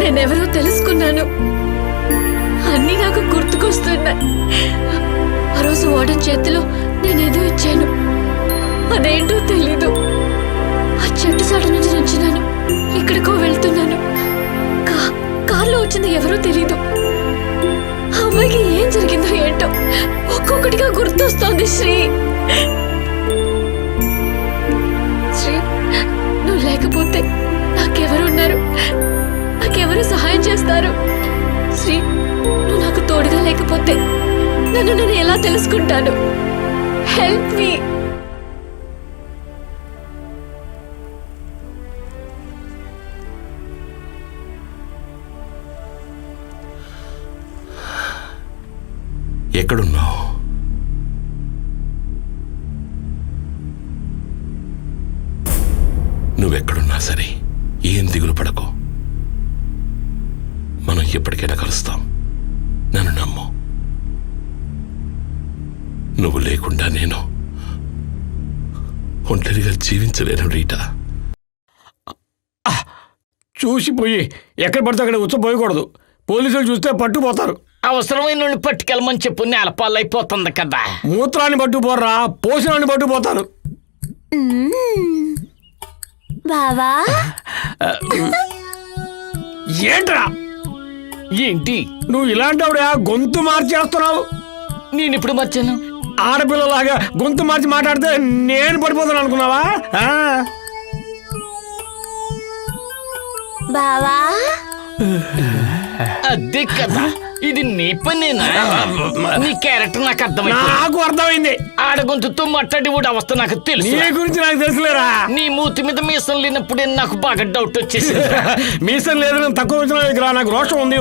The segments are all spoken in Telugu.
నేనెవరో తెలుసుకున్నాను. అన్నీ నాకు గుర్తుకొస్తున్నాయి. ఆ రోజు వార్డెన్ చేతిలో నేనేదో ఇచ్చాను. అదేంటో తెలీదు. ఆ చెట్టు చాటు నుంచి నుంచున్నాను. ఎక్కడికో వెళ్తున్నాను. కార్లో వచ్చింది ఎవరో తెలీదు. ఆ అమ్మాయికి ఏం జరిగిందో ఏంటో ఒక్కొక్కటిగా గుర్తొస్తోంది. శ్రీ, నువ్వు లేకపోతే నాకెవరున్నారు? నాకెవరు సహాయం చేస్తారు? శ్రీ, నువ్వు నాకు తోడుగా లేకపోతే నన్ను నేను ఎలా తెలుసుకుంటాను? Help me. ఎక్కడున్నావు? నువ్వెక్కడున్నా సరే ఏం దిగులు పడకు. మనం ఎప్పటికైనా కలుస్తాం. నన్ను నమ్ము. నువ్వు లేకుండా నేను ఒంటరిగా జీవించలేను రీటా. చూసిపోయి ఎక్కడ పడితే అక్కడ ఉచ్చపోయకూడదు. పోలీసులు చూస్తే పట్టుపోతారు. అవసరమైన పట్టుకెళ్ళమని చెప్పు. నేలపాలైపోతుంది కదా. మూత్రాన్ని పట్టుపోర్రా, పోషణాన్ని పట్టుపోతారు. బావా, ఏంట్రా ఏంటి నువ్వు ఇలాంటివిడా గొంతు మార్చేస్తున్నావు? నేను ఇప్పుడు మర్చాను. ఆడపిల్లలాగా గొంతు మార్చి మాట్లాడితే నేను పడిపోతాను అనుకున్నావా? బావా, అదే కదా. ఇది నీ పనేనా? నీ క్యారెక్టర్ నాకు అర్థమైంది. నాకు అర్థమైంది. ఆడ గొంతుతో మాట్లాడి కూడా అవస్థ నాకు తెలుసు. నీ గురించి నాకు తెలుసులేరా. నీ మూతి మీద మీసం లేనప్పుడే నాకు బాగా డౌట్ వచ్చేసింది. మీసం లేదు, నేను తక్కువ వచ్చిన నాకు రోషం ఉంది,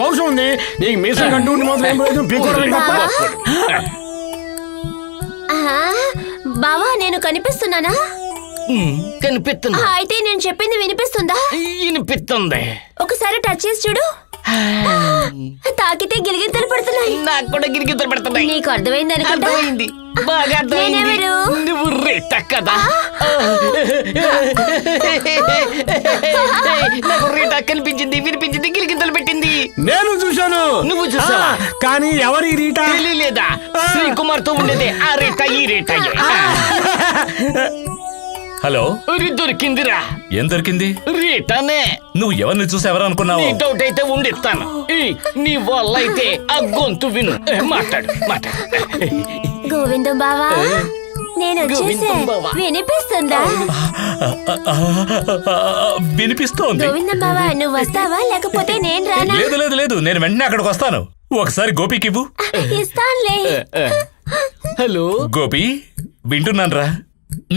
పౌరుషం ఉంది. నీకు మీసం కంటూ ఉండి మాత్రం ఏం ప్రయోజనం? పీకోవడం తప్ప. బావా, నేను కనిపిస్తున్నానా? కనిపిస్తుంది. అయితే నేను చెప్పింది వినిపిస్తుందా? వినిపిస్తుంది. ఒకసారి టచ్ చేసి చూడు. తాకితే గిలిగింతలు పడుతున్నాయి. నాకు కూడా గిరిగితలు పెడుతున్నాయి. నీకు అర్థమైంది అనుకుంటా. అర్థమైంది, బాగా అర్థమైంది. నేనెవరు? నువ్వు రీటా కదా. నాకు రీటా కనిపించింది, వినిపించింది, గిలిగింతలు పెట్టింది. నేను చూశాను. నువ్వు చూసావా? కానీ ఎవరి రీటా? తెలియలేదా? శ్రీకుమార్ తో ఉండేదే ఆ రీటా, ఈ రీటా. హలో, దొరికిందిరా. ఏం దొరికింది? రీటానే. నువ్వు ఎవరిని చూసి ఎవరు అనుకున్నావు? నీ డౌట్ అయితే ఉండిస్తాను. నీ వల్ల అయితే ఆ గొంతు విను. మాట్లాడు. గోవిందం బావా, నేను గోవిందం బావా. వినిపిస్తుందా? వినిపిస్తోంది. గోవిందం బావా, నువ్వు వస్తావా లేకపోతే నేను రానా? లేదు లేదు లేదు, నేను వెంటనే అక్కడికి వస్తాను. ఒకసారి గోపికి ఇవ్వు. ఇస్తానులే. హలో గోపి, వింటున్నానరా.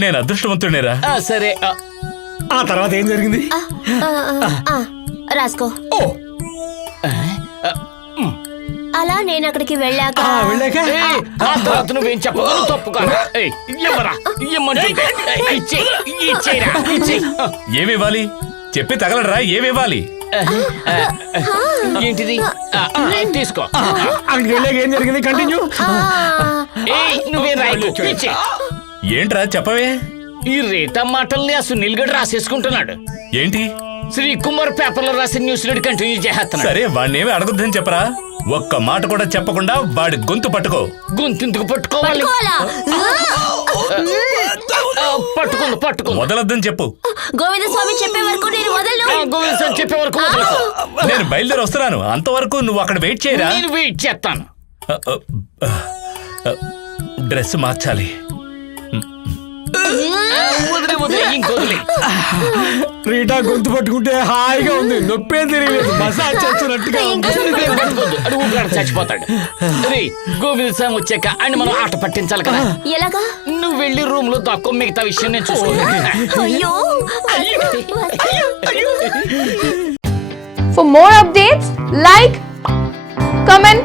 నేను అదృష్టవంతుడేరా. సరే. ఆ తర్వాత ఏం జరిగింది? రాసుకో. అలా నేను అక్కడికి వెళ్ళాక ఆ తర్వాత నువ్వేం చెప్పగలవు? తప్పు కాదు. ఇవ్వరా, ఇవ్వమంటుంటే ఇచ్చేరా. ఏమివ్వాలి? చెప్పి తగలడరా. ఏమివ్వాలి? ఏంటిది? తీసుకో. అక్కడికి వెళ్ళాక ఏం జరిగింది? కంటిన్యూ. నువ్వే రాయకు. ఏంట్రా చెప్పవే. ఈ రేటా మాటల్ని ఆ సునీల్ గడ్ రాసేసుకుంటున్నాడు. ఏంటి? శ్రీకుమార్ పేపర్లో రాసిన న్యూస్ కంటిన్యూ చేస్తున్నాడు. సరే, వాడినేమి అడగొద్దని చెప్పరా. ఒక్క మాట కూడా చెప్పకుండా వాడి గొంతు పట్టుకో. గొంతెందుకు పట్టుకోవాలి? పట్టుకుంది. వదలొద్దని చెప్పు. గోవింద స్వామి చెప్పే వరకు నేను వదలను. గోవింద స్వామి చెప్పే వరకు నేను బయలుదేరి వస్తున్నాను. అంతవరకు నువ్వు అక్కడ వెయిట్ చేయరా. నేను వెయిట్ చేస్తాను. డ్రెస్ మార్చాలి. వదిలే ఇంకొదిలే. రీటా గొంతు పట్టుకుంటే హాయిగా ఉంది. నొప్పేం తెలియలేదు. మసాజ్ చేస్తున్నట్టుగా చచ్చిపోతాడు. గోవింద స్వామి వచ్చాక అని మనం ఆట పట్టించాలి కదా. ఎలాగా? నువ్వు వెళ్ళి రూమ్ లో దాక్కో. మిగతా విషయం నేను చూసుకుంటాను. For more updates, like, comment,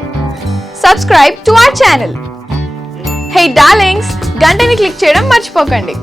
subscribe to our channel. Hey darlings, గంటని click చేయడం మర్చిపోకండి.